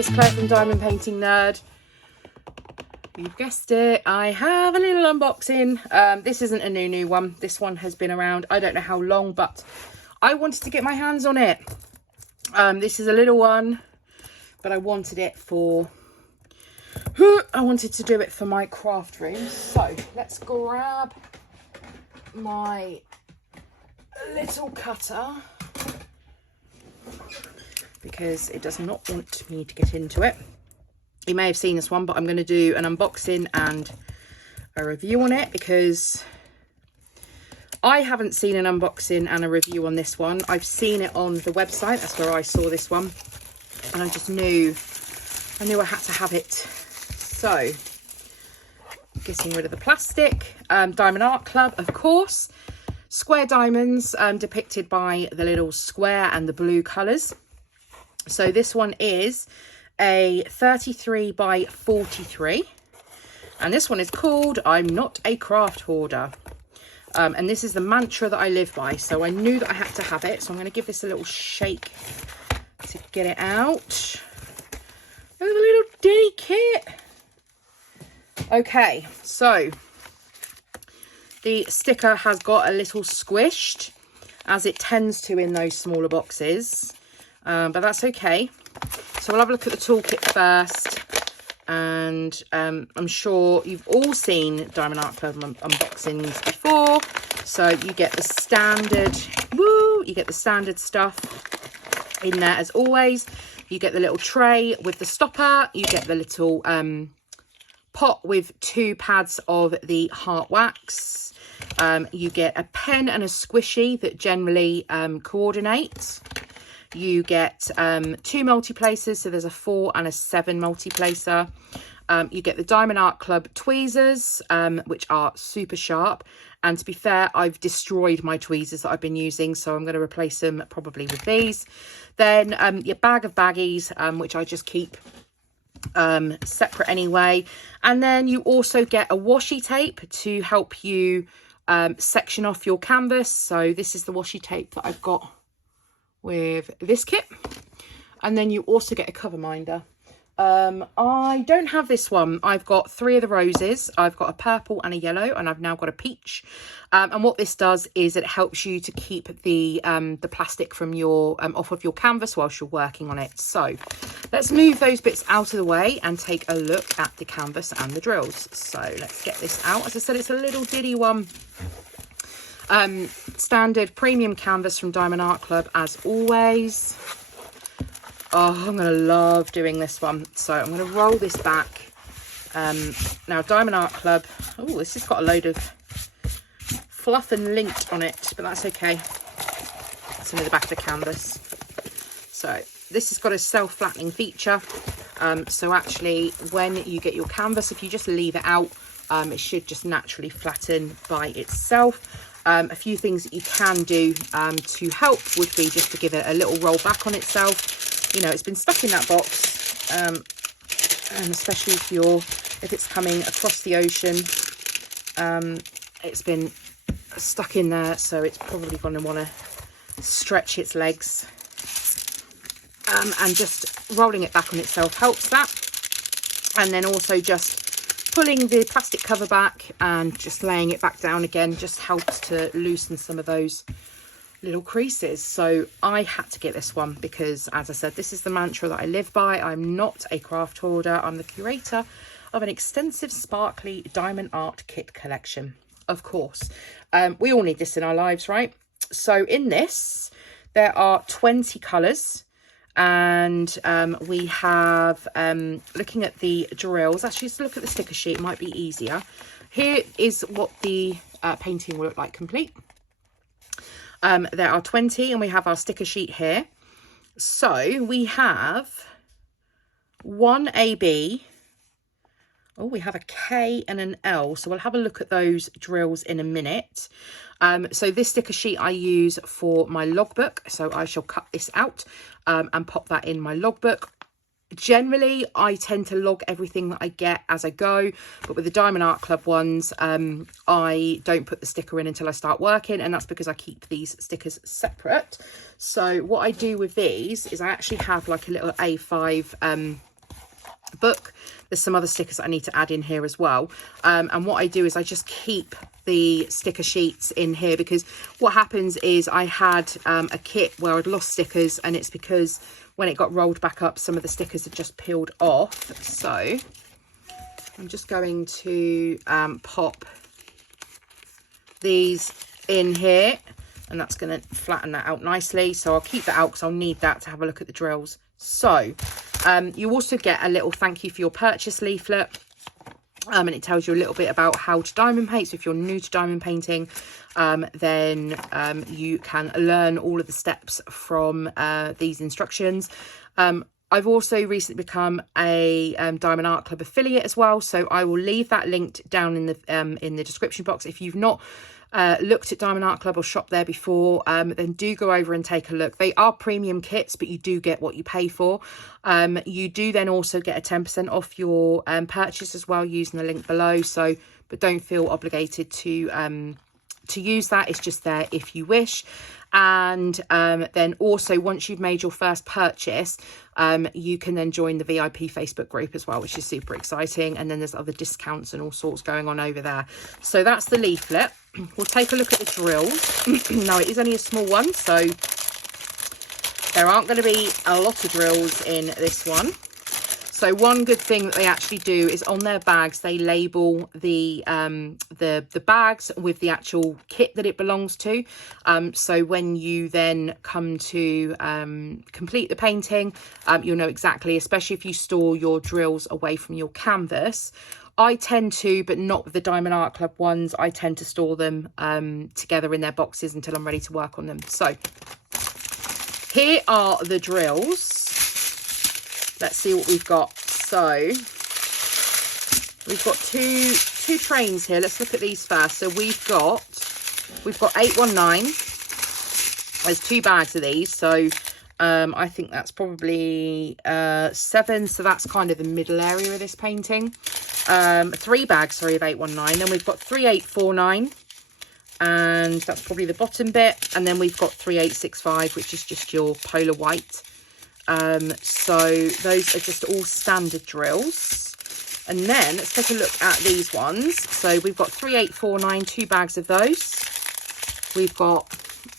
it's Claire from Diamond Painting Nerd. You've guessed it, I have a little unboxing. This isn't a new one. This one has been around, I don't know how long, but I wanted to get my hands on it. This is a little one, but I wanted it for, I wanted to do it for my craft room. So let's grab my little cutter, because it does not want me to get into it. You may have seen this one, but I'm going to do an unboxing and a review on it, because I haven't seen an unboxing and a review on this one. I've seen it on the website. That's where I saw this one, and I just knew I had to have it. So getting rid of the plastic. Diamond Art Club, of course. Square diamonds, depicted by the little square and the blue colours. So this one is a 33 by 43, and this one is called I'm Not a Craft Hoarder. And this is the mantra that I live by, so I knew that I had to have it. So I'm going to give this a little shake to get it out. Look at the little ditty kit. Okay, so the sticker has got a little squished, as it tends to in those smaller boxes, but that's okay. So we'll have a look at the toolkit first, and I'm sure you've all seen Diamond Art Club unboxings before. So you get the standard, you get the standard stuff in there as always. You get the little tray with the stopper. You get the little pot with 2 pads of the heart wax. You get a pen and a squishy that generally coordinate. You get 2 multi-placers, so there's a 4 and a 7 multi-placer. You get the Diamond Art Club tweezers, which are super sharp. And to be fair, I've destroyed my tweezers that I've been using, so I'm going to replace them probably with these. Then your bag of baggies, which I just keep separate anyway. And then you also get a washi tape to help you section off your canvas. So this is the washi tape that I've got with this kit. And then you also get a cover minder. I don't have this one. I've got 3 of the roses. I've got a purple and a yellow, and I've now got a peach. And what this does is it helps you to keep the plastic from your off of your canvas whilst you're working on it. So let's move those bits out of the way and take a look at the canvas and the drills. So let's get this out. As I said, it's a little diddy one. Standard premium canvas from Diamond Art Club as always. Oh, I'm going to love doing this one. So I'm going to roll this back. Now, Diamond Art Club. Oh, this has got a load of fluff and lint on it, but that's okay. It's in the back of the canvas. So this has got a self-flattening feature. So actually, when you get your canvas, if you just leave it out, it should just naturally flatten by itself. A few things that you can do to help would be just to give it a little roll back on itself. You know, it's been stuck in that box, and especially if it's coming across the ocean, it's been stuck in there, so it's probably going to want to stretch its legs, and just rolling it back on itself helps that. And then also just pulling the plastic cover back and just laying it back down again just helps to loosen some of those little creases. So I had to get this one because, as I said, this is the mantra that I live by. I'm not a craft hoarder. I'm the curator of an extensive sparkly diamond art kit collection, of course. We all need this in our lives, right? So in this there are 20 colors, and we have looking at the drills, actually just look at the sticker sheet, it might be easier. Here is what the painting will look like complete. There are 20, and we have our sticker sheet here. So we have 1 AB. Oh, we have a K and an L. So we'll have a look at those drills in a minute. So this sticker sheet I use for my logbook. So I shall cut this out and pop that in my logbook. Generally, I tend to log everything that I get as I go, but with the Diamond Art Club ones, I don't put the sticker in until I start working, and that's because I keep these stickers separate. So what I do with these is I actually have like a little A5 book. There's some other stickers that I need to add in here as well. And what I do is I just keep the sticker sheets in here, because what happens is I had a kit where I'd lost stickers, and it's because when it got rolled back up, some of the stickers had just peeled off. So I'm just going to pop these in here, and that's going to flatten that out nicely. So I'll keep that out because I'll need that to have a look at the drills. So you also get a little thank you for your purchase leaflet, and it tells you a little bit about how to diamond paint. So if you're new to diamond painting, then you can learn all of the steps from these instructions. I've also recently become a Diamond Art Club affiliate as well, so I will leave that linked down in the description box. If you've not looked at Diamond Art Club or shopped there before, then do go over and take a look. They are premium kits, but you do get what you pay for. You do then also get a 10% off your purchase as well, using the link below. So, but don't feel obligated to use that. It's just there if you wish. And then also, once you've made your first purchase, you can then join the VIP Facebook group as well, which is super exciting. And then there's other discounts and all sorts going on over there. So that's the leaflet. We'll take a look at the drills. Now, it is only a small one, so there aren't going to be a lot of drills in this one. So one good thing that they actually do is on their bags, they label the bags with the actual kit that it belongs to. So when you then come to complete the painting, you'll know exactly, especially if you store your drills away from your canvas. I tend to, but not with the Diamond Art Club ones, I tend to store them together in their boxes until I'm ready to work on them. So here are the drills. Let's see what we've got. So we've got two trains here. Let's look at these first. So we've got 819. There's 2 bags of these. So I think that's probably 7. So that's kind of the middle area of this painting. 3 bags, sorry, of 819. Then we've got 3849. And that's probably the bottom bit. And then we've got 3865, which is just your polar white. So those are just all standard drills. And then let's take a look at these ones. So we've got 3849, 2 bags of those. We've got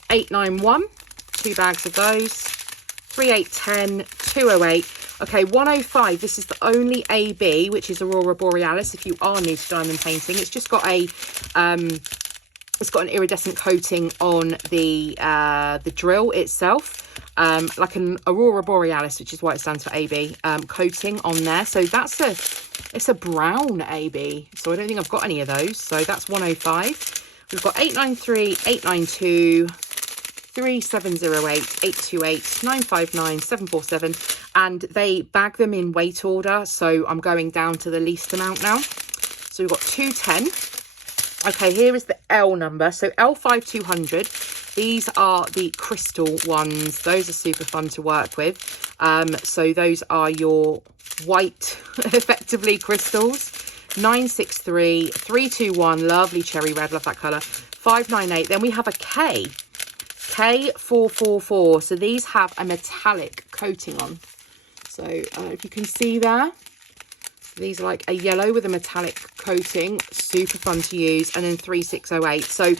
891, 2 bags of those. 3810, 208. Okay, 105. This is the only AB, which is Aurora Borealis. If you are new to diamond painting, it's just got a it's got an iridescent coating on the drill itself. Like an Aurora Borealis, which is why it stands for AB, coating on there. So it's a brown AB. So I don't think I've got any of those. So that's 105. We've got 893, 892, 3708, 828, 959, 747. And they bag them in weight order. So I'm going down to the least amount now. So we've got 210. Okay, here is the L number. So L5200. These are the crystal ones. Those are super fun to work with. So those are your white, effectively, crystals. 963, 321, lovely cherry red, love that colour. 598. Then we have a K. K444. So these have a metallic coating on. So if you can see there. These are like a yellow with a metallic coating, super fun to use. And then 3608. So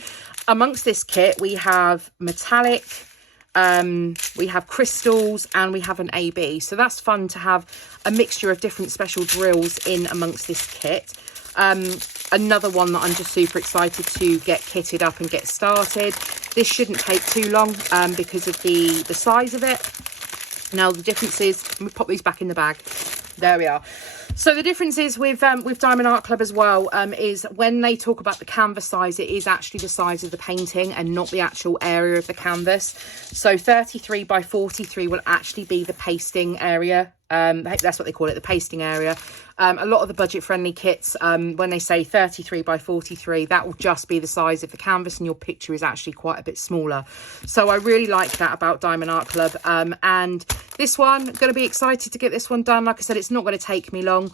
amongst this kit, we have metallic, we have crystals, and we have an AB. So that's fun to have a mixture of different special drills in amongst this kit. Another one that I'm just super excited to get kitted up and get started. This shouldn't take too long because of the size of it. Now the difference is, let me pop these back in the bag. There we are. So the difference is with Diamond Art Club as well, is when they talk about the canvas size, it is actually the size of the painting and not the actual area of the canvas. So 33 by 43 will actually be the pasting area. That's what they call it, the pasting area. A lot of the budget-friendly kits, when they say 33 by 43, that will just be the size of the canvas, and your picture is actually quite a bit smaller. So I really like that about Diamond Art Club. And this one, going to be excited to get this one done. Like I said, it's not going to take me long,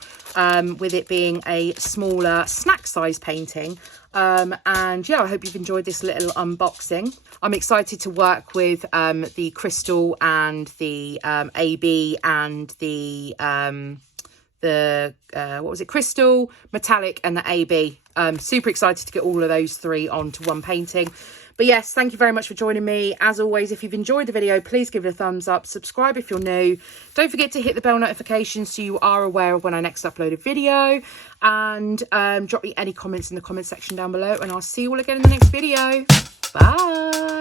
with it being a smaller snack size painting. And yeah, I hope you've enjoyed this little unboxing. I'm excited to work with the crystal and the AB and the what was it, crystal, metallic, and the AB. Super excited to get all of those 3 onto one painting. But yes, thank you very much for joining me. As always, if you've enjoyed the video, please give it a thumbs up. Subscribe if you're new. Don't forget to hit the bell notification so you are aware of when I next upload a video. And drop me any comments in the comment section down below. And I'll see you all again in the next video. Bye.